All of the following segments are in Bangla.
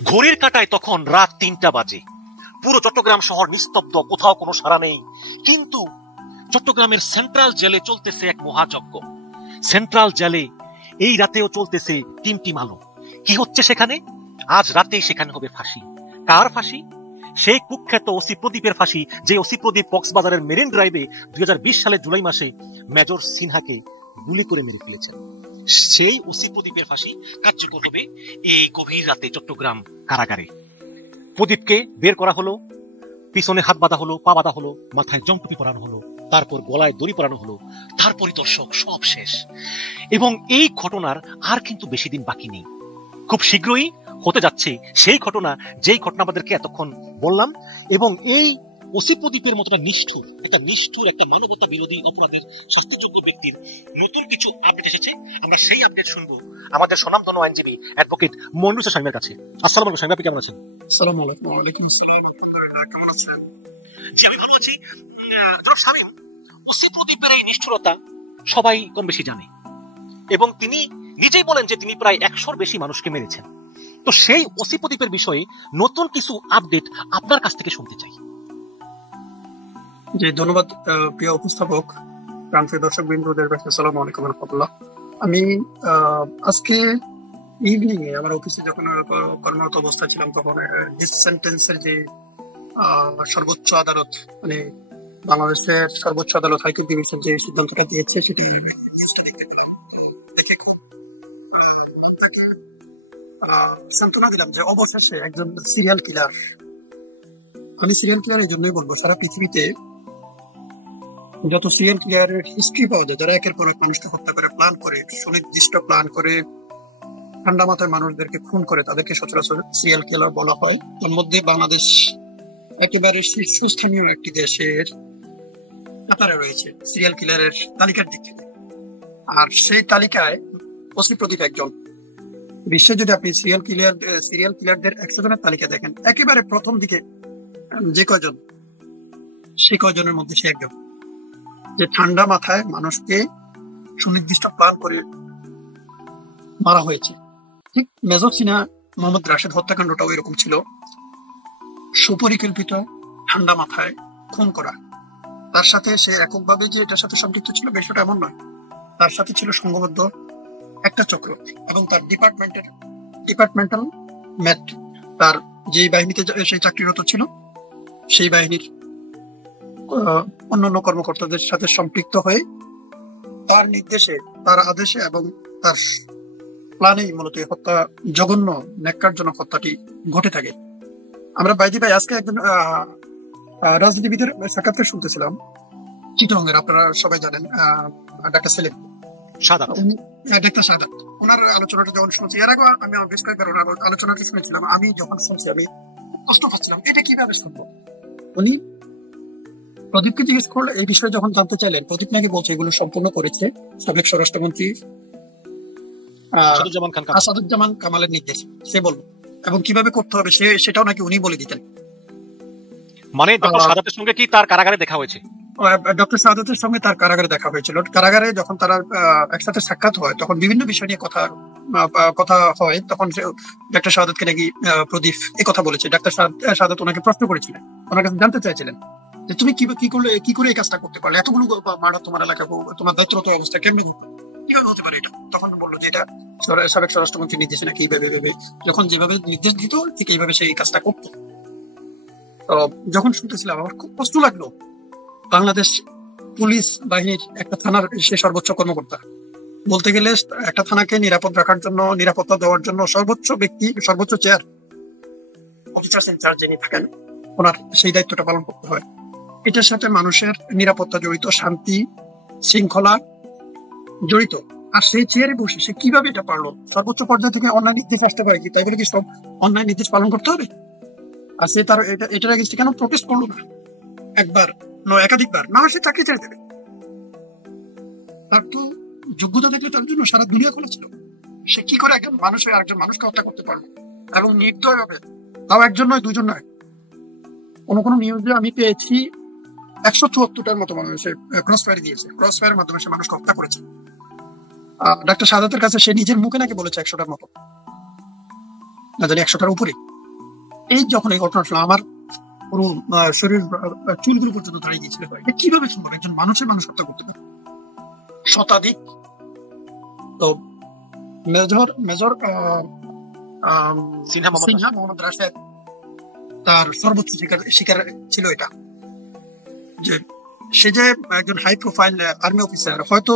ঘড়ির কাঁটায় তখন রাত ৩টা বাজে। পুরো চট্টগ্রাম শহর নিস্তব্ধ, কোথাও কোনো সাড়া নেই। কিন্তু চট্টগ্রামের সেন্ট্রাল জেলে চলতেছে এক মহাযজ্ঞ। সেন্ট্রাল জেলে এই রাতেও চলতেছে টিমটিম আলো। কি হচ্ছে সেখানে? আজ রাতেই সেখানে হবে ফাঁসি। কার ফাঁসি? সেই কুখ্যাত ওসি প্রদীপের ফাঁসি, যে ওসি প্রদীপ কক্সবাজারের মেরিন ড্রাইভে 2020 সালের জুলাই মাসে মেজর সিনহাকে গুলি করে মেরে ফেলেছেন। সেই ওসি প্রদীপের ফাঁসি কার্যকর হবে এই গভীর রাতে চট্টগ্রাম কারাগারে। প্রদীপকে বের করা হলো, পিছনে হাত বাঁধা হলো, পা বাঁধা হলো, মাথায় জমটুপি পরানো হলো, তারপর গলায় দড়ি পরানো হলো। তারপরই দর্শক সব শেষ। এবং এই ঘটনার আর কিন্তু বেশি দিন বাকি নেই। খুব শীঘ্রই হতে যাচ্ছে সেই ঘটনা, যেই ঘটনা আমাদেরকে এতক্ষণ বললাম। এবং এই ওসি প্রদীপের মতো নিষ্ঠুর একটা মানবতা বিরোধী অপরাধের শাস্তিযোগ্য ব্যক্তির নতুন কিছু আপডেট এসেছে। আমরা সেই আপডেট শুনবো আমাদের স্বনামধন্য আইনজীবী অ্যাডভোকেট মনিরুল ইসলাম সাহেবের কাছে। আসসালামু আলাইকুম সাহেব, আপনি কেমন আছেন? আসসালামু আলাইকুম। ওয়ালাইকুম আসসালাম। কেমন আছেন? জি, আমি ভালো আছি। জনাব শামীম, ওসি প্রদীপের এই নিষ্ঠুরতা সবাই কম বেশি জানে এবং তিনি নিজেই বলেন যে তিনি প্রায় 100-র বেশি মানুষকে মেরেছেন। তো সেই ওসি প্রদীপের বিষয়ে নতুন কিছু আপডেট আপনার কাছ থেকে শুনতে চাই। জি, ধন্যবাদ প্রিয় উপস্থাপক, প্রান্তীয় দর্শক বিন্দুদের কাছে আসসালামু আলাইকুম ওয়া রাহমাতুল্লাহ। আমি আজকে ইভিনিং এ আমার অফিসে যখন কর্মরত অবস্থা ছিলাম, তখন ডিস সেন্টেন্সের যে সর্বোচ্চ আদালত, মানে বাংলাদেশের সর্বোচ্চ আদালত হাইকোর্ট ডিভিশন যে সিদ্ধান্তটা দিয়েছে, সেটি নিউজটা দেখতে পেলাম। দেখে খুব সান্ত্বনা দিলাম যে অবশেষে একজন সিরিয়াল কিলার, আমি সিরিয়াল কিলার এই জন্যই বলবো, সারা পৃথিবীতে যত সিরিয়াল কিলারের হিস্ট্রি পাওয়া যায়, যারা একের পর এক মানুষকে হত্যা করে, প্ল্যান করে, সুনির্দিষ্ট প্ল্যান করে ঠান্ডা মাথায় মানুষদেরকে খুন করে, তাদেরকে সচরাচর সিরিয়াল কিলার বলা হয়। তার মধ্যে বাংলাদেশ একেবারে শীর্ষস্থানীয় একটি দেশের কাতারে রয়েছে সিরিয়াল কিলারের তালিকার দিক থেকে। আর সেই তালিকায় ওসি প্রদীপ একজন। বিশ্বে যদি আপনি সিরিয়াল কিলারদের 100 জনের তালিকা দেখেন, একেবারে প্রথম দিকে যে কয়জন, সেই কয়জনের মধ্যে সে একজন, যে ঠান্ডা মাথায় মানুষকে সুনির্দিষ্ট প্ল্যান করে মারা হয়েছে। ঠিক মেজর সিনহা মোহাম্মদ রাশেদ হত্যাকাণ্ডটাও এরকম ছিল, সুপরিকল্পিত ঠান্ডা মাথায় খুন করা। তার সাথে সে এককভাবে যে এটার সাথে সম্পৃক্ত ছিল বিষয়টা এমন নয়, তার সাথে ছিল সংঘবদ্ধ একটা চক্র এবং তার ডিপার্টমেন্টাল ম্যাট, তার যে বাহিনীতে সেই চাকরিরত ছিল, সেই বাহিনীর অন্যান্য কর্মকর্তাদের সাথে সম্পৃক্ত হয়ে তার নির্দেশে, তার আদেশে এবং তার প্ল্যানেই মূলত হত্যা, জঘন্য ন্যাক্কারজনক হত্যাটি ঘটে থাকে। আমরা বাইজি ভাই আজকে একজন রাজনীতিবিদের সাক্ষাৎকার শুনতেছিলাম চিটাগংয়ের, আপনারা সবাই জানেন, ডাক্তার সেলিম সাদাত, ডাক্তার সাদাত। ওনার আলোচনাটা যখন শুনছি, এর আগে আমি বেশ কয়েকবার ওনার আলোচনাটা শুনেছিলাম। আমি যখন শুনছি আমি কষ্ট পাচ্ছিলাম, এটা কিভাবে সম্ভব। উনি প্রদীপকে জিজ্ঞেস করলে, এই বিষয়ে যখন জানতে চাইলেন, প্রদীপ নাকি বলছে এগুলো সম্পূর্ণ করেছে সাবেক স্বরাষ্ট্রমন্ত্রী আসাদুজ্জামান কামালের নির্দেশ, সে বলল, এবং কিভাবে করতে হবে সেটাও নাকি উনি বলে দিতেন। মানে ডক্টর সাদাতের সঙ্গে কি তার কারাগারে দেখা হয়েছে? ডক্টর সাদাতের সঙ্গে তার কারাগারে দেখা হয়েছিল। কারাগারে যখন তারা একসাথে সাক্ষাৎ হয়, তখন বিভিন্ন বিষয় নিয়ে কথা হয়। তখন ডাক্তার সাদাতকে নাকি প্রদীপ এই কথা বলেছে। ডাক্তার সাদাত ওনাকে প্রশ্ন করেছিলেন, ওনার কাছে জানতে চাইছিলেন যে তুমি কি করে এই কাজটা করতে পারলে, এতগুলো মার্ডার তোমার এলাকা, তোমার দায়িত্বরত অবস্থা কেমনি কিভাবে হতে পারে এটা। তখন বললো যে এটা সাবেক স্বরাষ্ট্রমন্ত্রীর নির্দেশে নাকি এইভাবে যখন যেভাবে নির্দেশ দিত ঠিক এইভাবে সেই কাজটা করতো। তো যখন শুনতেছিলাম আমার খুব কষ্ট লাগলো। বাংলাদেশ পুলিশ বাহিনীর একটা থানার সে সর্বোচ্চ কর্মকর্তা, বলতে গেলে একটা থানাকে নিরাপদ রাখার জন্য, নিরাপত্তা দেওয়ার জন্য সর্বোচ্চ ব্যক্তি, সর্বোচ্চ চেয়ার অফিসার্স ইনচার্জ যিনি থাকেন, ওনার সেই দায়িত্বটা পালন করতে হয়। এটার সাথে মানুষের নিরাপত্তা জড়িত, শান্তি শৃঙ্খলা জড়িত। আর সেই চেয়ারে বসে সে কিভাবে এটা পারলো? সর্বোচ্চ পর্যায়ে থেকে অন্যায় নির্দেশ আসতে পারে কি, তাই বলে কি সব অন্যায় নির্দেশ পালন করতে হবে? আর সে তার এটার এগেইনস্টে কেন প্রোটেস্ট করলো না? একবার নয়, একাধিকবার। না, সে চাকরি ছেড়ে দেবে। তার তো যোগ্যতা দেখলে তার জন্য সারা দুনিয়া খোলা ছিল। সে কি করে একজন আরেকজন মানুষকে হত্যা করতে পারবে, এবং নির্দয় ভাবে, তাও একজন নয়, দুজন নয়। কোনো নিউজে আমি পেয়েছি 174টার মতো মানুষ ক্রস ফায়ার দিয়েছে, ক্রস ফায়ারের মাধ্যমে সে মানুষকে হত্যা করেছে। ডাক্তার সাদাতের কাছে সে নিজের মুখে নাকি বলেছে 100টার মতো, না জানি 100টার উপরে। এই যখন এই ঘটনা শুনলাম, আমার পুরো শরীর চুলগুলো পর্যন্ত দাঁড়িয়ে গিয়েছিল। এটা কিভাবে সম্ভব? একজন মানুষ হত্যা করতে পারে শতাধিক? তো মেজর মেজর সিনহা মোহাম্মদ রাশেদ তার সর্বোচ্চ শিকার ছিল এটা, যে সে যে একজন হাই প্রোফাইল আর্মি অফিসার, হয়তো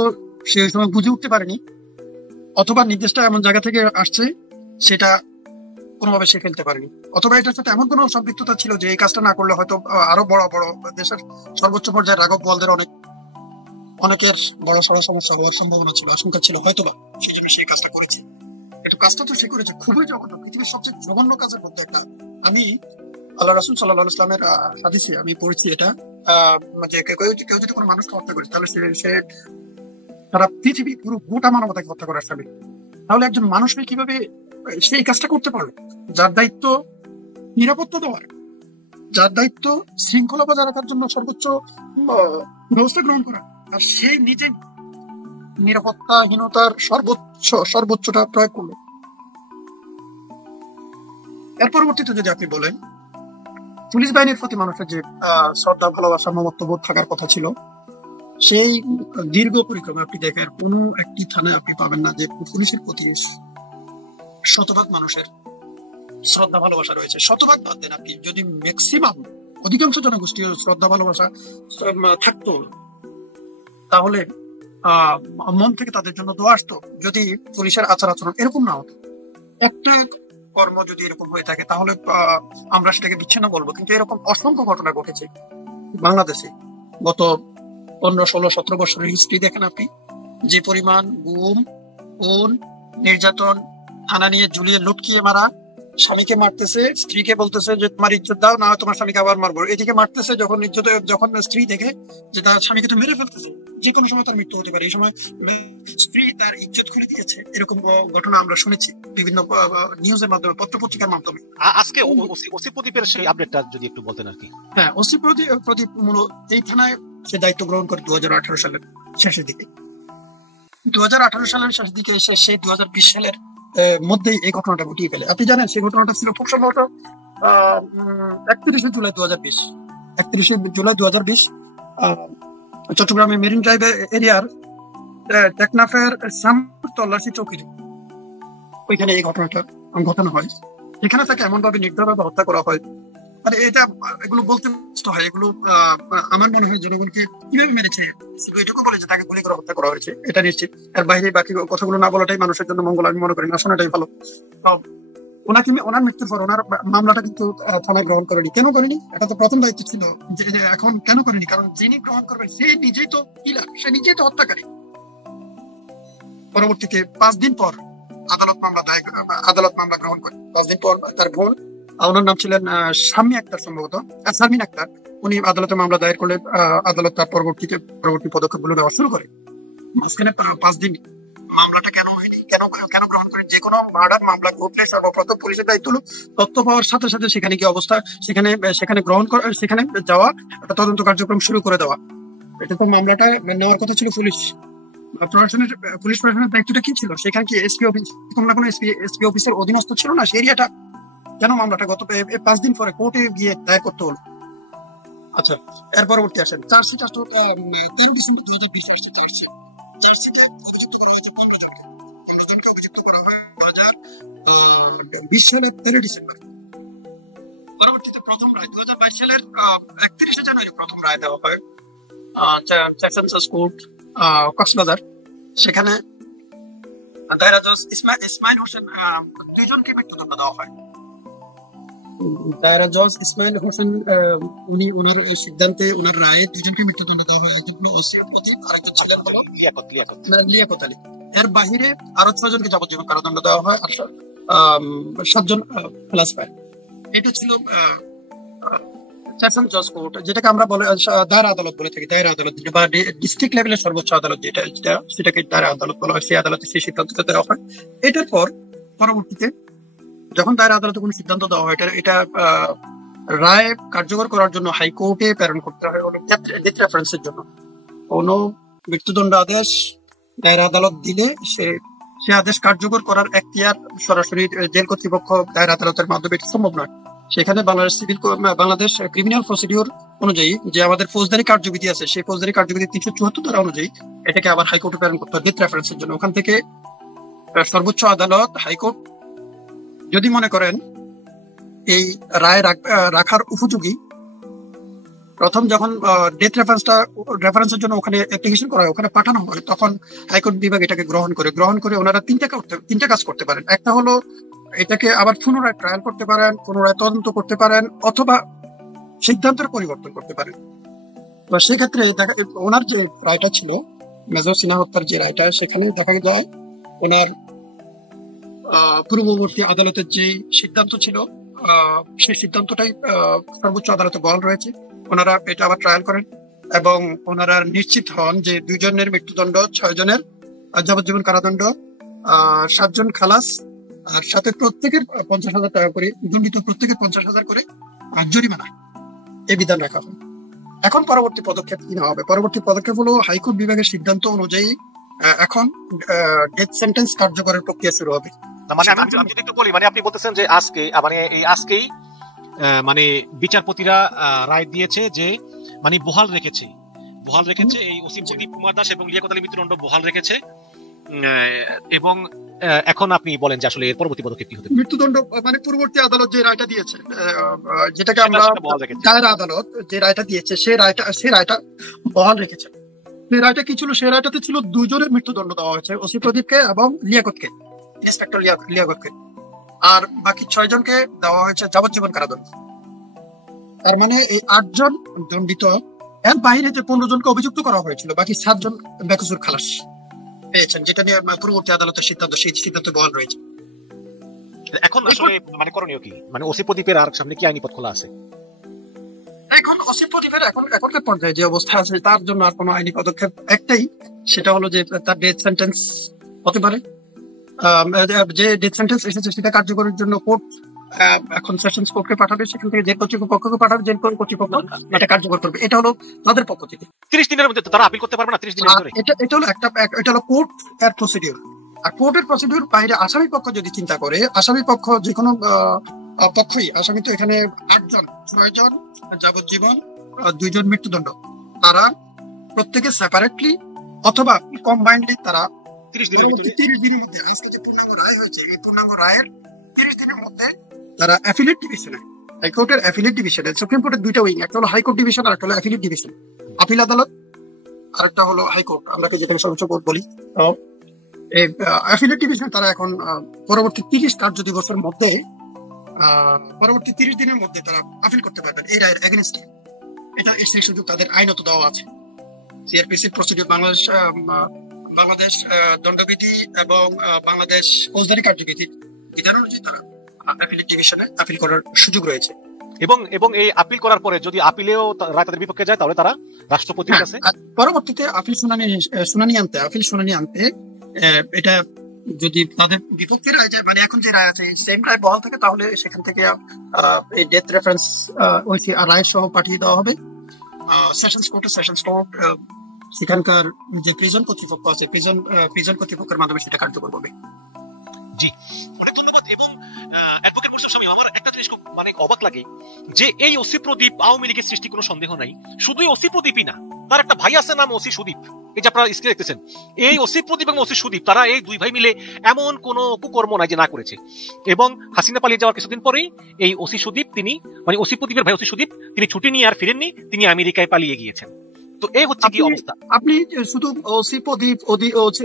সে ওই সময় বুঝে উঠতে পারেনি, অথবা নির্দেশটা এমন জায়গা থেকে আসছে সেটা কোনোভাবে সে ফেলতে পারেনি, অথবা এটার সাথে এমন কোনো সম্পৃক্ততা ছিল যে এই কাজটা না করলে হয়তো আরো বড় বড় দেশের সর্বোচ্চ পর্যায়ে রাঘব বোয়ালদের অনেকের বড় সড় সমস্যা হওয়ার সম্ভাবনা ছিল, আশঙ্কা ছিল, হয়তোবা সেই জন্য সেই কাজটা করেছে। একটু কাজটা তো সে করেছে খুবই জঘন্য, পৃথিবীর সবচেয়ে জঘন্য কাজের মধ্যে একটা। আমি আল্লাহ রাসূল সাল্লাল্লাহু আলাইহি ওয়াসাল্লামের হাদিসে আমি পড়েছি এটা, যে কেউ যদি কোনো মানুষকে হত্যা করে তাহলে সে সারা পৃথিবী পুরো গোটা মানবতাকে হত্যা করার সামিল। তাহলে একজন মানুষকে কিভাবে সেই কাজটা করতে পারলো, যার দায়িত্ব নিরাপত্তা দেওয়ার, যার দায়িত্ব শৃঙ্খলা বজায় রাখার জন্য সর্বোচ্চ ব্যবস্থা গ্রহণ করা, আর সেই নিজে নিরাপত্তাহীনতার সর্বোচ্চটা প্রয়োগ করলো। এর পরবর্তীতে যদি আপনি বলেন, পুলিশ বাহিনীর প্রতি মানুষের যে শ্রদ্ধা, ভালোবাসা, মমত্ব বোধ থাকার কথা ছিল, সেই দীর্ঘ পরিক্রমা আপনি দেখেন কোন একটি থানায় আপনি পাবেন না যে পুলিশের প্রতি শতভাগ মানুষের শ্রদ্ধা ভালোবাসা রয়েছে। শতভাগ বাদ দেন, আপনি যদি ম্যাক্সিমাম অধিকাংশ জনগোষ্ঠী শ্রদ্ধা ভালোবাসা থাকতো, তাহলে মন থেকে তাদের জন্য দোয়া আসতো। যদি পুলিশের আচার আচরণ এরকম না হতো, একটা কর্ম যদি এরকম হয়ে থাকে, তাহলে আমরা সেটাকে বিচ্ছিন্ন বলবো। কিন্তু এরকম অসংখ্য ঘটনা ঘটেছে বাংলাদেশে। গত 15, 16, 17 বছরের হিস্ট্রি দেখেন আপনি, যে পরিমাণ গুম, খুন, নির্যাতন, থানা নিয়ে ঝুলিয়ে লুটকিয়ে মারা, স্বামীকে মারতেছে, স্ত্রীকে বলতেছে যে তোমার ইজ্জত দাও, না হয় তোমার স্বামীকে আবার মারবো। এদিকে মারতেছে যখন স্ত্রী দেখে যে তার স্বামীকে তো মেরে ফেলতেছে, যে কোনো সময় তার মৃত্যু হতে পারে, এই সময় স্ত্রী তার ইজ্জত খুলে দিয়েছে। এরকম ঘটনা আমরা শুনেছি বিভিন্ন নিউজের মাধ্যমে, পত্র পত্রিকার মাধ্যমে। আজকে ওসি প্রদীপের সেই আপডেটটা যদি একটু বলতেন আর কি। হ্যাঁ, ওসি প্রদীপ মূলত এই থানায় সে দায়িত্ব গ্রহণ করে 2018 সালের শেষের দিকে। 2018 সালের শেষের দিকে এসে সেই 2020 সালের মধ্যেই এই ঘটনাটা ঘটিয়ে ফেলে। আপনি জানেন সেই ঘটনাটা ছিল খুব সম্ভবত 31শে জুলাই 2020। 31শে জুলাই 2020 চট্টগ্রামের মেরিন ড্রাইভ এরিয়ার টেকনাফের তল্লাশি চৌকির ওইখানে এই ঘটনাটা ঘটানো হয়। এখানে তাকে এমন ভাবে নির্দয়ভাবে হত্যা করা হয়, মানে এগুলো বলতে কষ্ট হয়। এগুলো আমার মনে হয় জনগণকে কিভাবে মেরেছে শুধু এটুকু বলে যে তাকে গুলি করে হত্যা করা হয়েছে, এটা নিশ্চিত। এর বাইরে বাকি কথাগুলো না বলাটাই মানুষের জন্য মঙ্গল, আমি মনে করি না শোনাটাই ভালো। ওনার মৃত্যুর পর ওনার মামলাটা কিন্তু থানায় গ্রহণ করেনি। কেন করেনি? এটা তো প্রথম দায়িত্ব ছিল। যে এখন কেন করেনি? কারণ যিনি গ্রহণ করবেন সে নিজেই তো কিলার, সে নিজেই তো হত্যাকারী। পরবর্তীতে 5 দিন পর আদালত মামলা গ্রহণ করে। 5 দিন পর তার বোন, ওনার নাম ছিলেন শাম্মী আক্তার, সম্ভবত শারমিন আক্তার, উনি আদালতে মামলা দায়ের করলে আদালত তার পরবর্তী পদক্ষেপগুলো নেওয়া শুরু করে। মাঝখানে 5 দিন মামলাটা কেন হয়নি, কেন গ্রহণ করেন? যে কোনো মার্ডার মামলা ঘটলে সর্বপ্রথম পুলিশের দায়িত্ব হলো তথ্য পাওয়ার সাথে সাথে সেখানে কি অবস্থা, সেখানে গ্রহণ করা, সেখানে যাওয়া, তদন্ত কার্যক্রম শুরু করে দেওয়া। এটা তো মামলাটা নেওয়ার কথা ছিল পুলিশ প্রশাসনের দায়িত্বটা কি ছিল? সেখানে কি এসপি অফিস, কোনো না কোনো এসপি অফিসের অধীনস্থ ছিল না সেই এরিয়াটা? কেন মামলাটা গত 5 দিন পরে কোর্টে গিয়ে দায়ের করতে হলো? আচ্ছা, এর পরবর্তী আসেন চার্জশিট আসলে 3 ডিসেম্বর 2020 আসছে চার্জশিটে অভিযুক্ত করা হয়েছে 15 জনকে। 15 জনকে অভিযুক্ত করা হয় 2020 সালের 13 ডিসেম্বর। পরবর্তীতে প্রথম রায় 2022 সালের 31শে জানুয়ারি প্রথম রায় দেওয়া হয় চ্যাকসন জজ কোর্ট, কক্সবাজার। সেখানে দায়রা জজ ইসমাইল হোসেন 2 জনকে মৃত্যুদণ্ড দেওয়া হয়। দায়রা জজ ইসমাইল হোসেন উনি ওনার সিদ্ধান্তে, ওনার রায়ে 2 জনকে মৃত্যুদণ্ড দেওয়া হয়। একজন হলো ওসি প্রদীপ, আরেকজন ছিলেন হলো লিয়াকত আলী। এর বাহিরে আরো 6 জনকে যাবজ্জীবন কারাদণ্ড দেওয়া হয়, আর 7 জন খালাস পায়। এটা ছিল সেশন জজ কোর্ট, যেটাকে আমরা বলে দায়রা আদালত বলে থাকি। দায়রা আদালত বা ডিস্ট্রিক্ট লেভেলের সর্বোচ্চ আদালত সেটাকে দায়রা আদালত বলা হয়। সেই আদালতে সেই সিদ্ধান্তটা দেওয়া হয়। এটার পরবর্তীতে যখন দায়রা আদালতে কোনো সিদ্ধান্ত দেওয়া হয়, এটা রায় কার্যকর করার জন্য হাইকোর্টে প্রেরণ করতে হয় ডেথ রেফারেন্সের জন্য। কোনো মৃত্যুদণ্ড আদেশ দায়রা আদালত দিলে সে আদেশ কার্যকর করার এখতিয়ার সরাসরি জেল কর্তৃপক্ষ দায়রা আদালতের মাধ্যমে এটা সম্ভব নয়। সেখানে বাংলাদেশ ক্রিমিনাল প্রসিডিওর অনুযায়ী যে আমাদের ফৌজদারি কার্যবিধি আছে, সেই ফৌজদারি কার্যবিধি 374 ধারা অনুযায়ী এটাকে আবার হাইকোর্টে প্রেরণ করতে হবে ডেথ রেফারেন্সের জন্য। ওখান থেকে সর্বোচ্চ আদালত, হাইকোর্ট যদি মনে করেন এই রায় রাখার উপযোগী, প্রথম যখন ডেথ রেফারেন্সের জন্য ওখানে অ্যাপ্লিকেশন করা হয়, ওখানে পাঠানো হয়, তখন হাইকোর্ট বিভাগ এটাকে গ্রহণ করে ওনারা তিনটা কাজ করতে পারেন। একটা হলো এটাকে আবার পুনরায় ট্রায়াল করতে পারেন, পুনরায় তদন্ত করতে পারেন, অথবা সিদ্ধান্তের পরিবর্তন করতে পারেন। তো সেক্ষেত্রে ওনার যে রায়টা ছিল, মেজর সিনহা হত্যার যে রায়টা, সেখানে দেখা যায় ওনার পূর্ববর্তী আদালতের যে সিদ্ধান্ত ছিল সেই সিদ্ধান্তটাই সর্বোচ্চ আদালতে বহাল রয়েছে। ওনারা এটা আবার ট্রায়াল করেন এবং ওনারা নিশ্চিত হন যে 2 জনের মৃত্যুদণ্ড, 6 জনের যাবজ্জীবন কারাদণ্ড, 7 জন খালাস, আর সাথে প্রত্যেকের 50,000 টাকা করে, দণ্ডিত প্রত্যেকের 50,000 করে জরিমানা, এই বিধান রাখা হয়। এখন পরবর্তী পদক্ষেপ কি নেওয়া হবে? পরবর্তী পদক্ষেপ হলো হাইকোর্ট বিভাগের সিদ্ধান্ত অনুযায়ী এখন ডেথ সেন্টেন্স কার্যকরের প্রক্রিয়া শুরু হবে। মানে আমি যদি একটু বলি, মানে আপনি বলতেছেন যে আজকে, মানে এই আজকেই মানে বিচারপতিরা রায় দিয়েছে যে মানে বহাল রেখেছে এই ওসি প্রদীপ কুমার দাস এবং লিয়াকত আলী মৃত্যুদণ্ড বহাল রেখেছে। এবং এখন আপনি বলেন যে আসলে এর পরবর্তী পদক্ষেপ কি হতে পারে? মৃত্যুদণ্ড মানে পূর্ববর্তী আদালত যে রায়টা দিয়েছে, যেটাকে আমরা দায়রা আদালত যে রায়টা দিয়েছে, সেই রায়টা বহাল রেখেছে। সেই রায়টা কি ছিল? সেই রায়টাতে ছিল 2 জনের মৃত্যুদণ্ড দেওয়া হয়েছে, ওসি প্রদীপকে এবং লিয়াকতকে, ইন্সপেক্টর লিয়াকতকে, আর বাকি 6 জনকে দেওয়া হয়েছে যাবজ্জীবন কারাদণ্ড। তার মানে এই 8 জন দণ্ডিত, এর বাইরে যে 15 জনকে অভিযুক্ত করা হয়েছিল, বাকি 7 জন বেকসুর খালাস পেয়েছেন, যেটা নিয়ে পূর্ববর্তী আদালতের সিদ্ধান্ত, সেই সিদ্ধান্ত বহাল রয়েছে। এখন আসলে মানে করণীয় কি? মানে ওসি প্রদীপের আর সামনে কি আইনি পথ খোলা আছে? এখন ওসি প্রদীপের এখনকার পর্যায়ে যে অবস্থা আছে, তার জন্য আর কোনো আইনি পদক্ষেপ একটাই, সেটা হলো যে তার ডেথ সেন্টেন্স হতে পারে। যে ডেথ সেন্টেন্স এসেছে সেটা কার্যকরের জন্য কোর্ট এখন সেশনস কোর্টকে পাঠাবে, সেখান থেকে জেল কর্তৃপক্ষকে পাঠাবে, জেল কর্তৃপক্ষ এটা কার্যকর করবে। এটা হলো তাদের পক্ষ থেকে। 30 দিনের মধ্যে তারা আপিল করতে পারবে না? 30 দিনের ভিতরে? এটা হলো কোর্ট এর প্রসিডিউর। আর কোর্টের প্রসিডিউর বাইরে আসামি পক্ষ যদি চিন্তা করে, আসামি পক্ষ যে কোনো পক্ষই, আসামি তো এখানে 8 জন, 6 জন যাবজ্জীবন, 2 জন মৃত্যুদণ্ড, তারা প্রত্যেকে সেপারেটলি অথবা কম্বাইন্ডলি তারা 30 দিনের মধ্যে, আজকে যে পূর্ণাঙ্গ রায় হয়েছে, এই পূর্ণাঙ্গ রায়ের 30 দিনের মধ্যে তারা অ্যাফিলিয়েট ডিভিশনে, হাইকোর্টের অ্যাফিলিয়েট ডিভিশনে, সুপ্রিম কোর্টের 2টা উইং, একটা হলো হাইকোর্ট ডিভিশন আর একটা হলো অ্যাফিলিয়েট ডিভিশন, আপিল আদালত, আর একটা হলো হাইকোর্ট, আমরা যেটাকে সর্বোচ্চ কোর্ট বলি। এই অ্যাফিলিয়েট ডিভিশন তারা এখন পরবর্তী 30 কার্য দিবসের মধ্যে, পরবর্তী 30 দিনের মধ্যে তারা আপিল করতে পারবেন এই রায়ের এগেইনস্টে। এটা সেই সুযোগ তাদের আইনত দেওয়া আছে। সিআরপিসি প্রসিডিউর, বাংলাদেশ দণ্ডবিধি এবং বাংলাদেশ ফৌজদারি কার্যবিধি বিধান অনুযায়ী তারা অ্যাপিলেট ডিভিশনে আপিল করার সুযোগ রয়েছে। এবং এই আপিল করার পরে যদি আপিলেও রায় তাদের বিপক্ষে যায়, তাহলে তারা রাষ্ট্রপতির কাছে পরবর্তীতে আপিল শুনানি আনতে এটা যদি তাদের বিপক্ষে রায় যায়, মানে এখন যে রায় আছে সেম রায় বহাল থাকে, তাহলে সেখান থেকে এই ডেথ রেফারেন্স ওই রায় সহ পাঠিয়ে দেওয়া হবে সেশনস কোর্ট সেখানকার যে প্রিজন কর্তৃপক্ষ আছে, প্রিজন কর্তৃপক্ষের মাধ্যমে সেটা কার্যকর হবে। জি, অনেক ধন্যবাদ। এবং অ্যাডভোকেট মোর্শেদ স্বামী, আমার একটা জিনিস খুব মানে অবাক লাগে যে এই ওসি প্রদীপ আওয়ামী লীগের সৃষ্টি, কোনো সন্দেহ নাই। শুধু ওসি প্রদীপই না, তার একটা ভাই আছে নাম ওসি সুদীপ। এই যে আপনারা স্ক্রিনে দেখতেছেন, এই ওসি প্রদীপ এবং ওসি সুদীপ, তারা এই 2 ভাই মিলে এমন কোন কুকর্ম নাই যে না করেছে। এবং হাসিনা পালিয়ে যাওয়ার কিছুদিন পরেই এই ওসি সুদীপ, তিনি মানে ওসি প্রদীপের ভাই ওসি সুদীপ, তিনি ছুটি নিয়ে আর ফিরেননি, তিনি আমেরিকায় পালিয়ে গিয়েছেন। তো এই হচ্ছে কি অবস্থা? আপনি শুধু ওসি প্রদীপ,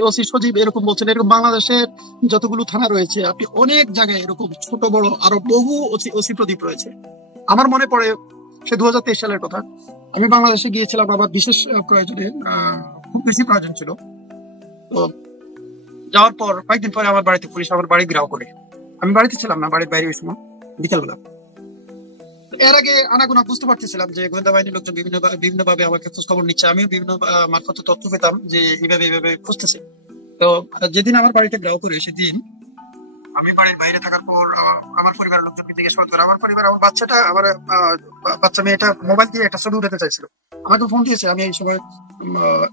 ওসি সজীব এরকম বলছেন, এরকম বাংলাদেশের যতগুলো থানা রয়েছে, আপনি অনেক জায়গায় এরকম ছোট বড় আরো বহু ওসি প্রদীপ রয়েছে। আমার মনে পড়ে সে 2023 সালের কথা, আমি বাংলাদেশে গিয়েছিলাম আবার বিশেষ প্রয়োজনে, খুব বেশি প্রয়োজন ছিল। তো যাওয়ার পর কয়েকদিন পরে আমার বাড়িতে পুলিশ আমার বাড়ি ঘেরাও করে। আমি বাড়িতে ছিলাম না, বাড়ির বাইরে ওই সময় বিকেলবেলা। এর আগে আনাগোনা বুঝতে পারতেছিলাম যে গোয়েন্দা বাহিনীর লোকজন বিভিন্ন ভাবে আমাকে খোঁজ খবর নিচ্ছে, আমিও বিভিন্ন মারফত তথ্য পেতাম যে এইভাবে খুঁজতেছে। তো যেদিন আমার বাড়িতে ঘেরাও করে, সেদিন আমি বাড়ির বাইরে থাকার পর আমার পরিবারের লোকজনকে জিজ্ঞেস করতে, আমার পরিবার, আমার বাচ্চা মেয়েটা মোবাইল দিয়ে একটা ছবি উঠাতে চাইছিল, আমাকে ফোন দিয়েছে। আমি এই সময়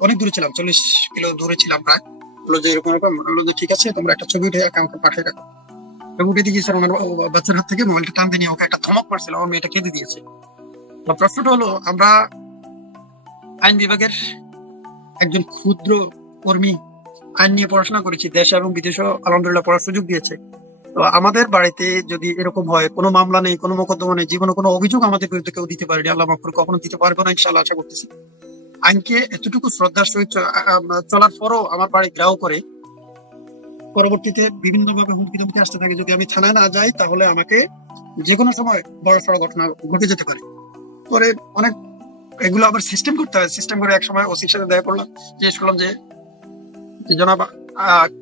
অনেক দূরে ছিলাম, 40 কিলো দূরে ছিলাম প্রায়। বললো যে এরকম, বললো যে ঠিক আছে, তোমরা একটা ছবি উঠে আমাকে পাঠিয়ে রাখো। উঠে দিয়েছিল ওনার বাচ্চার হাত থেকে মোবাইলটা টানতে নিয়ে ওকে একটা ধমক মারছিল, আমার মেয়েটা কেঁদে দিয়েছে। তো প্রশ্নটা হলো, আমরা আইন বিভাগের একজন ক্ষুদ্র কর্মী, আইন নিয়ে পড়াশোনা করেছি, দেশে এবং বিদেশে আলহামদুলিল্লাহ পড়ার সুযোগ দিয়েছে। তো আমাদের বাড়িতে যদি এরকম হয়, কোনো মামলা নেই, কোনো মোকদ্দমা নেই, জীবনে কোনো অভিযোগ আমাদের বিরুদ্ধে কেউ দিতে পারেনি, আল্লাহ মাফ করে কখনো দিতে পারবো না ইনশাআল্লাহ, আশা করতেছি। আইনকে এতটুকু শ্রদ্ধার সহিত চলার পরও আমার বাড়ি গ্রাহ করে পরবর্তীতে বিভিন্ন ভাবে হুমকি ধমকি আসতে থাকে। যদি আমি থানায় না যাই তাহলে আমাকে যে কোনো সময় বড় সড় ঘটনা ঘটে যেতে পারে। পরে অনেক এগুলো আবার সিস্টেম করতে হয়। সিস্টেম করে এক সময় ওসির সাথে দেখা করলাম, জিজ্ঞেস করলাম যে জনাব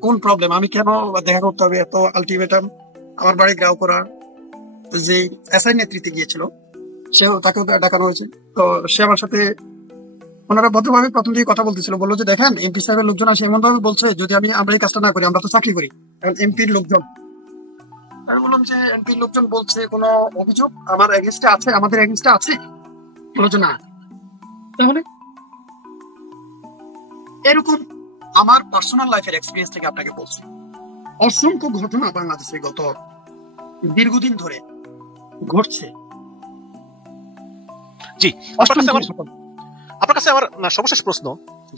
কোন প্রবলেম, আমি কেন দেখা করতে হবে, এত আলটিমেটাম। আমার বাড়ি গ্রাহ করা যে এসআই নেতৃত্বে গিয়েছিল, সেও তাকেও ডাকানো হয়েছে। তো সে আমার সাথে, ওনারা ভদ্রভাবে প্রথম দিকে কথা বলতেছিল, বললো যে দেখেন এমপি সাহেবের লোকজন আসে এমন ভাবে বলছে যদি আমরা এই কাজটা না করি, আমরা তো চাকরি করি, কারণ এমপির লোকজন। আমি বললাম যে এমপির লোকজন বলছে কোনো অভিযোগ আমার এগেনস্টে আছে, আমাদের এগেনস্টে আছে? বললো যে না। তাহলে এরকম আমার পার্সোনাল লাইফের এক্সপিরিয়েন্স থেকে আপনাকে বলছি, অসংখ্য ঘটনা বাংলাদেশে গত দীর্ঘদিন ধরে ঘটছে। জি, আপনার কাছে আমার সর্বশেষ প্রশ্ন,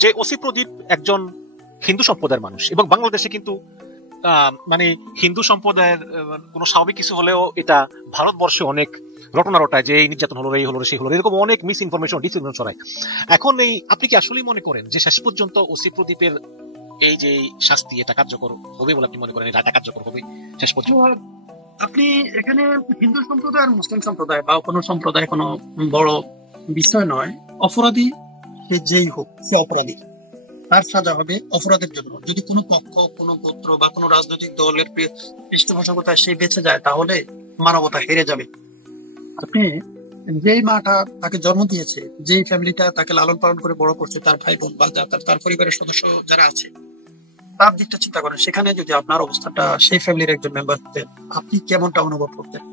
যে ওসি প্রদীপ একজন হিন্দু সম্প্রদায়ের মানুষ, এবং বাংলাদেশে কিন্তু মানে হিন্দু সম্প্রদায়ের কোনো স্বাভাবিক কিছু হলেও এটা ভারতবর্ষে অনেক রটনা রটায়, যে এই নির্যাতন হলো, এই হলো, সেই হলো, এরকম অনেক মিস ইনফরমেশন, ডিসইনফরমেশন ছড়ায়। এখন এই আপনি কি আসলেই মনে করেন যে শেষ পর্যন্ত ওসি প্রদীপের এই যে শাস্তি, এটা কার্যকর হবে বলে আপনি মনে করেন? এটা কার্যকর হবে শেষ পর্যন্ত? আপনি এখানে হিন্দু সম্প্রদায় আর মুসলিম সম্প্রদায় বা কোনো সম্প্রদায় কোনো বড় বিষয় নয়। অপরাধী সে যেই হোক, সে অপরাধী, তার সাজা হবে অপরাধের জন্য। যদি কোনো পক্ষ, কোনো গোত্র বা কোনো রাজনৈতিক দলের পৃষ্ঠপোষকতায় সে বেঁচে যায়, তাহলে মানবতা হেরে যাবে। আপনি যেই মাটা তাকে জন্ম দিয়েছে, যেই ফ্যামিলিটা তাকে লালন পালন করে বড় করছে, তার ভাই বোন বা তার পরিবারের সদস্য যারা আছে, তার দিকটা চিন্তা করেন। সেখানে যদি আপনার অবস্থাটা সেই ফ্যামিলির একজন মেম্বার হতেন, আপনি কেমনটা অনুভব করতেন?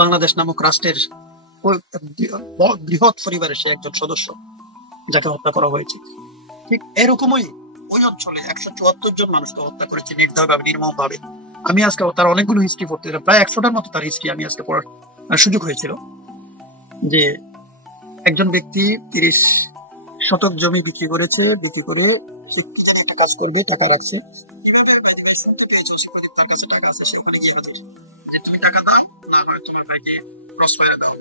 বাংলাদেশ নামক রাষ্ট্রের বৃহৎ পরিবারের সে একজন সদস্য যাকে হত্যা করা হয়েছে। ঠিক এরকমই ওই অঞ্চলে 174 জন মানুষকে হত্যা করেছে নির্দয়ভাবে, নির্মম ভাবে। আমি আজকে তার অনেকগুলো হিস্ট্রি পড়তে, প্রায় 100টার মতো তার হিস্ট্রি আমি আজকে পড়ার সুযোগ হয়েছিল। যে একজন ব্যক্তি 30 শতক জমি বিক্রি করেছে, বিক্রি করে সে কি জানি একটা কাজ করবে, টাকা রাখছে। কিভাবে শুনতে পেয়েছে ওসি প্রদীপ তার কাছে টাকা আছে, সে ওখানে গিয়ে হাজির, যে তুমি টাকা দাও, না হয় তোমার ভাইকে ক্রস ফায়ার দাও।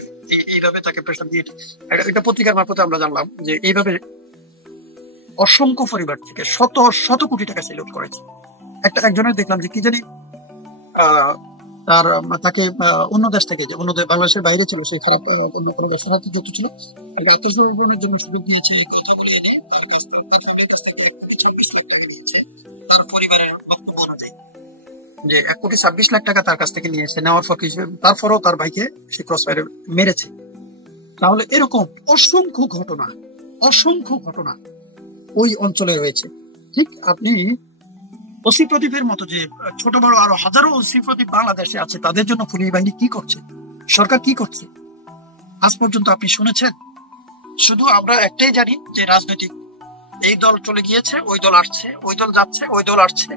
এইভাবে তাকে প্রেশার দিয়ে, এটা পত্রিকার মারফতে আমরা জানলাম যে এইভাবে অসংখ্য পরিবার থেকে শত শত কোটি টাকা সে লুট করেছে। একজনের দেখলাম যে কি জানি তাকে অন্য দেশ থেকে, যে অন্য বাংলাদেশের বাইরে ছিল, সেই খারাপ অন্য কোনো ব্যবসার সাথে যুক্ত ছিল, তাকে আত্মসমর্পণের জন্য সুযোগ দিয়েছে। কথা বলে এনে তার কাছ থেকে 1.26 লাখ টাকা নিয়েছে তার পরিবারের বক্তব্য অনুযায়ী, যে 1.26 লাখ টাকা তার কাছ থেকে নিয়েছে। নেওয়ার পর তারপরও তার ভাইকে সে ক্রস ফায়ারে মেরেছে। তাহলে এরকম অসংখ্য ঘটনা ওই অঞ্চলে রয়েছে। ঠিক আপনি ওসি প্রদীপের মতো যে ছোট বড় আরো হাজারো ওসি প্রদীপ বাংলাদেশে আছে, তাদের জন্য পুলিশ বাহিনী কি করছে, সরকার কি করছে, আজ পর্যন্ত আপনি শুনেছেন? শুধু আমরা একটাই জানি যে রাজনৈতিক এই দল চলে গিয়েছে, ওই দল আসছে, ওই দল যাচ্ছে, ওই দল আসছে।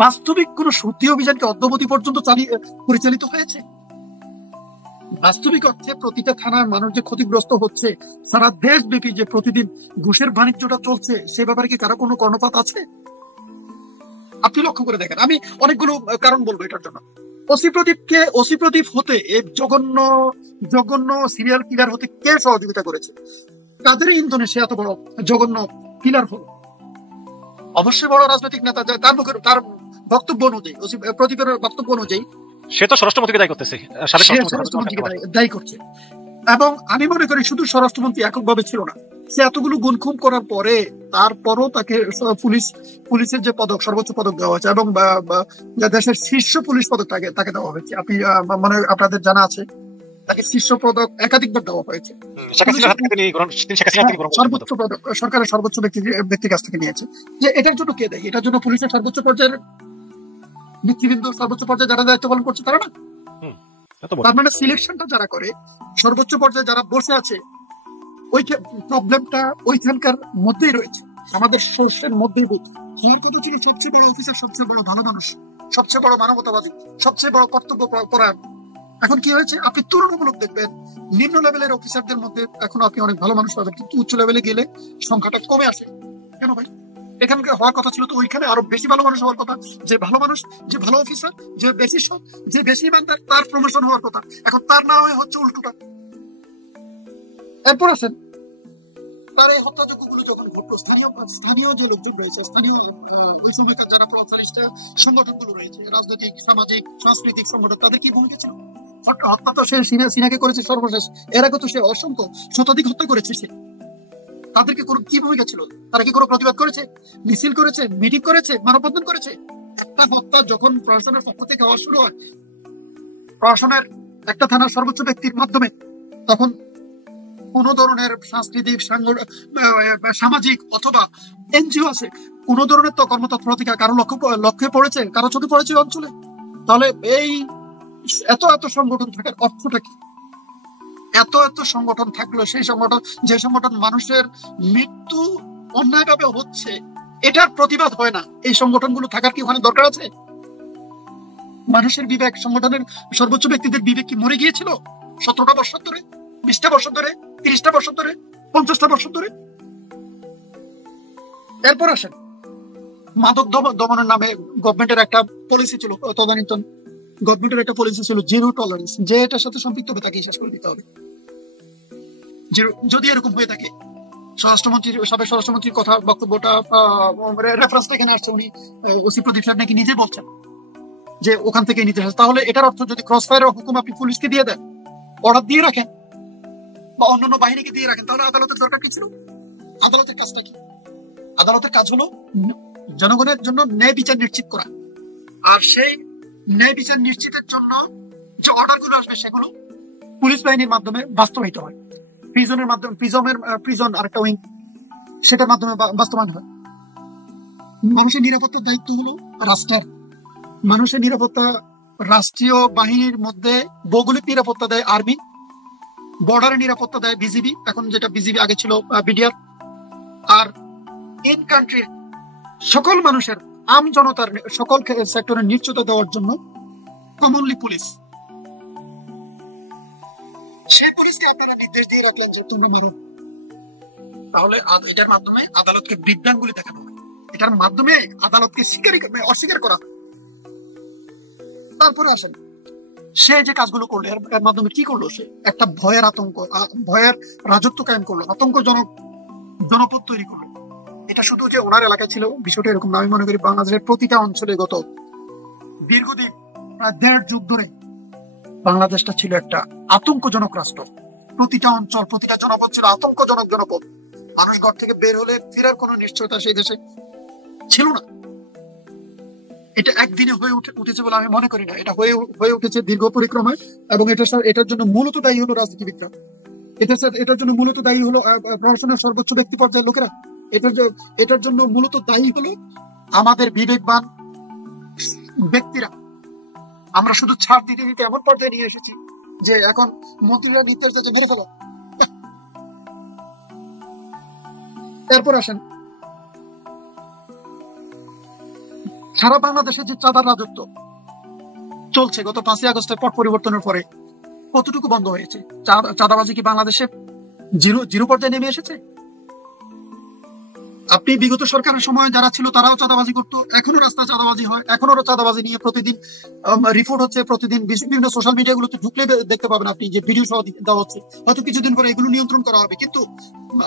বাস্তবিক কোন সত্যি অভিযানকে অদ্যাবধি পর্যন্ত পরিচালিত হয়েছে? বাস্তবিক অর্থে প্রতিটা থানার মানুষ যে ক্ষতিগ্রস্ত হচ্ছে, সারা দেশব্যাপী যে প্রতিদিন ঘুষের বাণিজ্যটা চলছে, সে ব্যাপারে কি কারো কোনো কর্ণপাত আছে? আপনি লক্ষ্য করে দেখেন। আমি অনেকগুলো কারণ বলবো এটার জন্য। ওসি প্রদীপ হতে, এই জঘন্য সিরিয়াল কিলার হতে কে সহযোগিতা করেছে? কাদের ইন্ধনে সে এত বড় জঘন্য কিলার হলো? অবশ্যই বড় রাজনৈতিক নেতা, তার বক্তব্য অনুযায়ী, ওসি প্রদীপের বক্তব্য অনুযায়ী সে তো স্বরাষ্ট্রমন্ত্রীকে দায়ী করতেছে, দায়ী করছে। এবং আমি মনে করি শুধু স্বরাষ্ট্রমন্ত্রী এককভাবে ছিল না, সে এতগুলো গুনখুম করার পরে তারপরও তাকে পুলিশের যে পদক, সর্বোচ্চ পদক দেওয়া হয়েছে, এবং দেশের শীর্ষ পুলিশ পদক তাকে দেওয়া হয়েছে। আপনি মানে আপনাদের জানা আছে, তাকে শীর্ষ পদক একাধিকবার দেওয়া হয়েছে। সর্বোচ্চ পদক সরকারের সর্বোচ্চ ব্যক্তির কাছ থেকে নিয়েছে। যে এটার জন্য কে দেয়? এটার জন্য পুলিশের সর্বোচ্চ পর্যায়ের নেতৃবৃন্দ, সর্বোচ্চ পর্যায়ে যারা দায়িত্ব পালন করছে তারা না? তার মানে সিলেকশনটা যারা করে, সর্বোচ্চ পর্যায়ে যারা বসে আছে, ওই প্রবলেমটা ওইখানকার মধ্যেই রয়েছে, আমাদের সোর্সের মধ্যেই। সবচেয়ে বড় অফিসার, সবচেয়ে বড় ভালো মানুষ, সবচেয়ে বড় মানবতাবাদী, সবচেয়ে বড় কর্তব্য পরায়ণ। এখন কি হয়েছে, আপনি তুলনামূলক দেখবেন নিম্ন লেভেলের অফিসারদের মধ্যে এখন আপনি অনেক ভালো মানুষ পাবেন, কিন্তু উচ্চ লেভেলে গেলে সংখ্যাটা কমে আসে। কেন ভাই? এখানে হওয়ার কথা ছিল তো ওইখানে আরো বেশি ভালো মানুষ হওয়ার কথা, যে ভালো মানুষ, যে ভালো অফিসার, যে বেশি সৎ, যে বেশি ইমানদার, তার প্রমোশন হওয়ার কথা। এখন তার না হয়ে হচ্ছে উল্টোটা। এরপর আসেন, তার এই হত্যাযজ্ঞ গুলো যখন ঘটলো, স্থানীয় যে লোকজন রয়েছে, স্থানীয় ওই সময়কার যারা প্রভাবশালী সংগঠন গুলো রয়েছে, রাজনৈতিক, সামাজিক, সাংস্কৃতিক সংগঠন, তাদের কি ভূমিকা ছিল? হত্যা তো সে সিনাকে করেছে সর্বশেষ, এর আগে তো সে অসংখ্য শতাধিক হত্যা করেছে। সে তাদেরকে কি ভূমিকা ছিল? তারা কি কোনো প্রতিবাদ করেছে, মিছিল করেছে, মিটিং করেছে, মানববন্ধন করেছে? একটা হত্যা যখন প্রশাসনের পক্ষ থেকে হওয়া শুরু হয়, প্রশাসনের একটা থানার সর্বোচ্চ ব্যক্তির মাধ্যমে, তখন কোন ধরনের সাংস্কৃতিক, সামাজিক অথবা এনজিও আছে, কোন ধরনের তো কর্মতৎপরতা কারো লক্ষ্যে পড়েছে, কারো চোখে পড়েছে অঞ্চলে? তাহলে এই এত এত সংগঠন থাকার অর্থটা কি? এত এত সংগঠন থাকলো, সেই সংগঠন, যে সংগঠন মানুষের মৃত্যু অন্যায়ভাবে হচ্ছে, এটার প্রতিবাদ হয় না, এই সংগঠনগুলো থাকার কি ওখানে দরকার আছে? মানুষের বিবেক, সংগঠনের সর্বোচ্চ ব্যক্তিদের বিবেক কি মরে গিয়েছিল 17টা বছর ধরে, 20টা বছর ধরে, 30টা বছর ধরে, 50টা বছর ধরে? এরপর আসেন, মাদক দমনের নামে গভর্নমেন্টের একটা পলিসি ছিল, তদানীন্তন গভর্নমেন্টের একটা পলিসি ছিল জিরো টলারেন্স, যে এটার সাথে সম্পৃক্ত হবে তাকে শেষ করে দিতে হবে। যদি এরকম হয়ে থাকে, সাবেক স্বরাষ্ট্রমন্ত্রীর কথা, বক্তব্যটা, রেফারেন্সটা এখানে আসছে, উনি ওসি প্রদীপ সাহেব নাকি নিজে বলছেন যে ওখান থেকে নিতে আসে, তাহলে এটার অর্থ যদি ক্রস ফায়ারের হুকুম আপনি পুলিশকে দিয়ে দেন, অর্ডার দিয়ে রাখেন, বা অন্যান্য বাহিনীকে দিয়ে রাখেন, তাহলে আদালতের দরকার কি ছিল? আদালতের কাজটা কি? আদালতের কাজ হলো জনগণের জন্য ন্যায় বিচার নিশ্চিত করা, আর সেই ন্যায় বিচার নিশ্চিতের জন্য যে অর্ডার গুলো আসবে সেগুলো পুলিশ বাহিনীর মাধ্যমে বাস্তবায়িত হয়, প্রিজনের মাধ্যমে, প্রিজন আরেকটা উইং, সেটার মাধ্যমে বাস্তবায়ন হয়। মানুষের নিরাপত্তার দায়িত্ব হলো রাষ্ট্রের। মানুষের নিরাপত্তা রাষ্ট্রীয় বাহিনীর মধ্যে ভৌগোলিক নিরাপত্তা দেয় আর্মি, বর্ডারের নিরাপত্তা দেয় বিজিবি, এখন যেটা বিজিবি, আগে ছিল বিডিআর, আর ইন কান্ট্রির সকল মানুষের, আম জনতার সকল সেক্টরের নিশ্চয়তা দেওয়ার জন্য কমনলি পুলিশ। সেই পুলিশকে আপনারা নির্দেশ দিয়ে রাখলেন যে তুমি মারুন, তাহলে এটার মাধ্যমে আদালতকে বৃদ্ধাঙ্গুলি দেখানো হয়, এটার মাধ্যমে আদালতকে অস্বীকার করা। তারপরে আসেন, সে যে কাজগুলো করলো, এর মাধ্যমে কি করলো? সে একটা ভয়ের রাজত্ব কায়েম করলো, আতঙ্কজনক জনপদ তৈরি করলো। এটা শুধু যে ওনার এলাকায় ছিল বিষয়টা এরকম না, আমি মনে করি বাংলাদেশের প্রতিটা অঞ্চলে গত দীর্ঘদিন, প্রায় 1.5 যুগ ধরে বাংলাদেশটা ছিল একটা আতঙ্কজনক রাষ্ট্র। প্রতিটা অঞ্চল, প্রতিটা জনপদ ছিল আতঙ্কজনক জনপদ। মানুষ ঘর থেকে বের হলে ফেরার কোনো নিশ্চয়তা সেই দেশে ছিল না। এটা একদিনে হয়ে উঠেছে বলে আমি মনে করি না, এটা হয়ে উঠেছে দীর্ঘ পরিক্রমায়, এবং এটার জন্য মূলত দায়ী হলো রাজনীতিবিদরা, এটার জন্য মূলত দায়ী হলো প্রশাসনের সর্বোচ্চ ব্যক্তি পর্যায়ের লোকেরা, এটার জন্য মূলত দায়ী হলো আমাদের বিবেকবান ব্যক্তিরা। আমরা শুধু ছাড় দিতে দিতে এমন পর্যায়ে নিয়ে এসেছি যে এখন মন্ত্রীরা নির্দেশ দিতে মেরে ফেলা। এরপর আসেন, সারা বাংলাদেশে যে চাঁদার রাজত্ব চলছে গত 5ই আগস্টের পট পরিবর্তনের পরে কতটুকু বন্ধ হয়েছে? চাঁদাবাজি কি বাংলাদেশে জিরো পর্যায়ে নেমে এসেছে? আপনি বিগত সরকারের সময় যারা ছিল তারাও চাঁদাবাজি করতো, এখনো রাস্তায় চাঁদাবাজি হয়, এখনো চাঁদাবাজি নিয়ে প্রতিদিন রিপোর্ট হচ্ছে, প্রতিদিন বিভিন্ন সোশ্যাল মিডিয়া গুলোতে ঢুকলে দেখতে পাবেন আপনি যে ভিডিও সহ দেওয়া হচ্ছে। হয়তো কিছুদিন পরে এগুলো নিয়ন্ত্রণ করা হবে, কিন্তু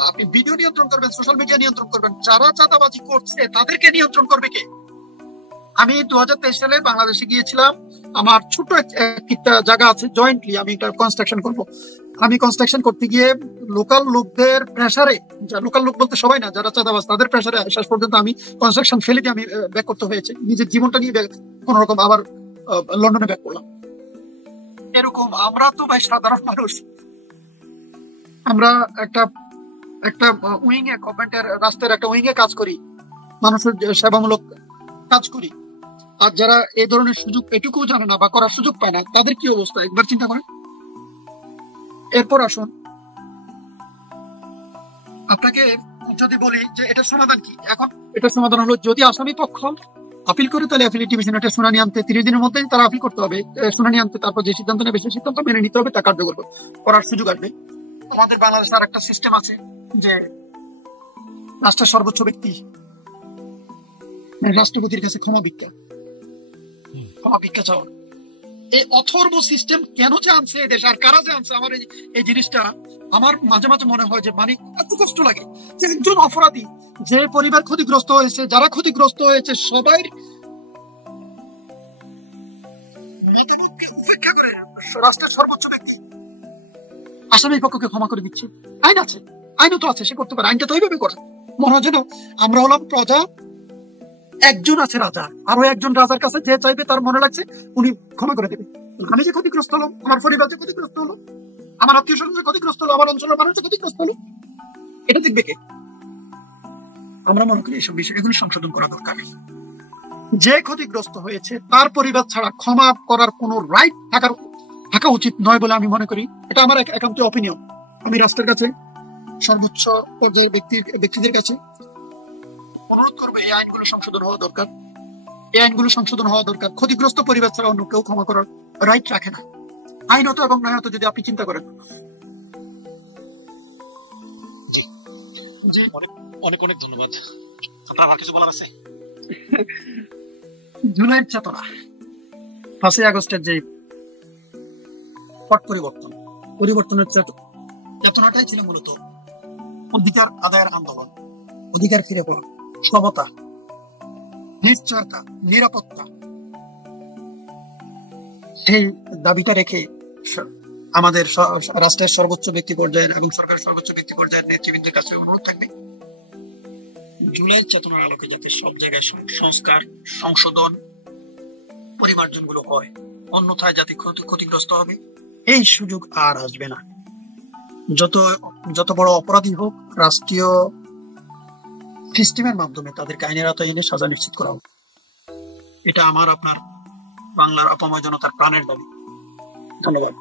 আপনি ভিডিও নিয়ন্ত্রণ করবেন, সোশ্যাল মিডিয়া নিয়ন্ত্রণ করবেন, যারা চাঁদাবাজি করছে তাদেরকে নিয়ন্ত্রণ করবে কে? আমি 2023 সালে বাংলাদেশে গিয়েছিলাম, আমার ছোট একটা জায়গা আছে, জয়েন্টলি আমি একটা কনস্ট্রাকশন করব। আমি কনস্ট্রাকশন করতে গিয়ে লোকাল লোকদের প্রেসারে, লোকাল লোক বলতে সবাই না, যারা চাঁদাবাজ তাদের প্রেসারে শেষ পর্যন্ত আমি কনস্ট্রাকশন ফেলে দিয়ে আমি ব্যাক করতে হয়েছে, নিজের জীবনটা নিয়ে কোন রকম আবার লন্ডনে ব্যাক করলাম। এরকম আমরা তো ভাই সাধারণ মানুষ, আমরা একটা উইং এ, গভর্নমেন্টের রাস্তার একটা উইং এ কাজ করি, মানুষের সেবামূলক কাজ করি, আর যারা এই ধরনের সুযোগ এটুকু জানে না বা করার সুযোগ পায় না, তাদের কি অবস্থা একবার চিন্তা করেন। এরপর আসুন, আপনাকে যদি বলি যে এটার সমাধান কি, এখন এটার সমাধান হলো যদি আসামি পক্ষ আপিল করে, তাহলে অ্যাপিলেট ডিভিশন একটা শুনানি আনতে 30 দিনের মধ্যে তারা আপিল করতে হবে, শুনানি আনতে, তারপর যে সিদ্ধান্ত নেবে সেই সিদ্ধান্ত মেনে নিতে হবে, তা কার্যকর করার সুযোগ আসবে। আমাদের বাংলাদেশে আর একটা সিস্টেম আছে যে রাষ্ট্রের সর্বোচ্চ ব্যক্তি রাষ্ট্রপতির কাছে ক্ষমা ভিক্ষা চাওয়া। এই অথর্ব সিস্টেম কেন যে আনছে এই দেশে আর কারা যে আনছে, আমার এই জিনিসটা আমার মাঝে মাঝে মনে হয় যে মানে এত কষ্ট লাগে যে একজন অপরাধী, যে পরিবার ক্ষতিগ্রস্ত হয়েছে, যারা ক্ষতিগ্রস্ত হয়েছে, সবাই মতামতকে উপেক্ষা করে রাষ্ট্রের সর্বোচ্চ ব্যক্তি আসামির পক্ষকে ক্ষমা করে দিচ্ছে। আইন আছে, আইনও তো আছে, সে করতে পারে, আইনটা তো ওইভাবে করে। মনে হয় যেন আমরা হলাম প্রজা, একজন আছে রাজা, আরো একজন রাজার কাছে যে চাইবে তার মনে লাগছে উনি ক্ষমা করে দেবে। আমি যে ক্ষতিগ্রস্ত হলাম, আমার পরিবার যে ক্ষতিগ্রস্ত হলো, আমার আত্মীয় স্বজন যে ক্ষতিগ্রস্ত হলো, আমার অঞ্চলের মানুষ যে ক্ষতিগ্রস্ত হলো, এটা দেখবে কে? আমরা মনে করি এইসব বিষয় এগুলো সংশোধন করা দরকার। যে ক্ষতিগ্রস্ত হয়েছে তার পরিবার ছাড়া ক্ষমা করার কোনো রাইট থাকা উচিত নয় বলে আমি মনে করি। এটা আমার একান্ত অপিনিয়ন। আমি রাষ্ট্রের কাছে, সর্বোচ্চ পর্যায়ের ব্যক্তিদের কাছে অনুরোধ করবো, এই আইনগুলো সংশোধন হওয়া দরকার। এই আইনগুলো সংশোধন হওয়া দরকার। ক্ষতিগ্রস্ত পরিবার ছাড়া অন্য কেউ ক্ষমা করার রাইট রাখে না, আইনত এবং নয়ত, যদি আপনি চিন্তা করেন। জি জি, অনেক অনেক ধন্যবাদ। আপনার আর কিছু বলার আছে? জুলাইয়ের চেতনা, 5ই আগস্টের যে পট পরিবর্তনের চেতনাটাই ছিল মূলত অধিকার আদায়ের আন্দোলন, অধিকার ফিরে পাওয়া, সমতা, নিশ্চয়তা, নিরাপত্তা, সেই দাবিটা রেখে আমাদের রাষ্ট্রের সর্বোচ্চ ব্যক্তি পর্যায়ের এবং সরকারের সর্বোচ্চ ব্যক্তি পর্যায়ের নেতৃবৃন্দের কাছে অনুরোধ থাকবে, জুলাইয়ের চেতনার আলোকে যাতে সব জায়গায় সংস্কার, সংশোধন, পরিমার্জন গুলো হয়, অন্যথায় যাতে ক্ষতিগ্রস্ত হবে এই সুযোগ আর আসবে না। যত বড় অপরাধী হোক, রাষ্ট্রীয় সিস্টেমের মাধ্যমে তাদেরকে আইনের আওতায় এনে সাজা নিশ্চিত করা হবে। এটা আমার আপনার বাংলার অপময় জনতার প্রাণের দাবি। ধন্যবাদ।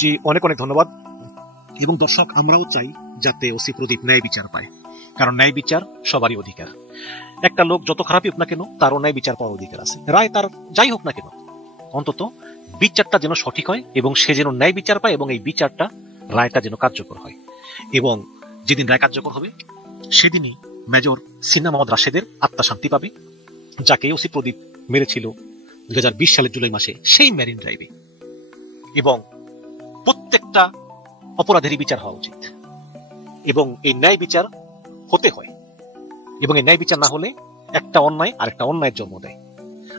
জি, অনেক অনেক ধন্যবাদ। এবং দর্শক, আমরাও চাই যাতে ওসি প্রদীপ ন্যায় বিচার পায়, কারণ ন্যায় বিচার সবারই অধিকার। একটা লোক যত খারাপই হোক না কেন, তারও ন্যায় বিচার পাওয়ার অধিকার আছে। রায় তার যাই হোক না কেন, অন্তত বিচারটা যেন সঠিক হয় এবং সে যেন ন্যায় বিচার পায়, এবং এই বিচারটা, রায়টা যেন কার্যকর হয়। এবং যেদিন রায় কার্যকর হবে সেদিনই মেজর সিনা মোহাম্মদ রাশেদের আত্মা শান্তি পাবে, যাকে ওসি প্রদীপ মেরেছিল 2020 সালের জুলাই মাসে সেই মেরিন ড্রাইভে। এবং প্রত্যেকটা অপরাধেরই বিচার হওয়া উচিত, এবং এই ন্যায় বিচার হতে হয়। এবং এই ন্যায় বিচার না হলে একটা অন্যায় আরেকটা অন্যায়ের জন্ম দেয়,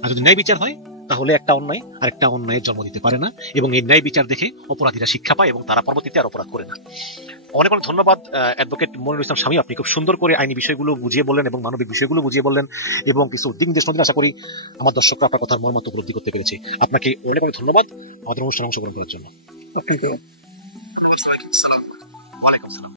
আর যদি ন্যায় বিচার হয় তাহলে একটা অন্যায় আরেকটা অন্যায়ের জন্ম দিতে পারে না। এবং এই ন্যায় বিচার দেখে অপরাধীরা শিক্ষা পায় এবং তারা পরবর্তীতে আর অপরাধ করে না। অনেক অনেক ধন্যবাদ অ্যাডভোকেট মনিরুল ইসলাম স্বামী, আপনি খুব সুন্দর করে আইনি বিষয়গুলো বুঝিয়ে বললেন এবং মানবিক বিষয়গুলো বুঝিয়ে বললেন, এবং কিছু দিক নির্দেশনা দিন। আশা করি আমার দর্শকরা আপনার কথার মর্মার্থ উপলব্ধি করতে পেরেছে। আপনাকে অনেক অনেক ধন্যবাদ আমাদের অনুষ্ঠানে অংশগ্রহণ করার জন্য। আপনাকে ওয়ালাইকুম আসসালাম।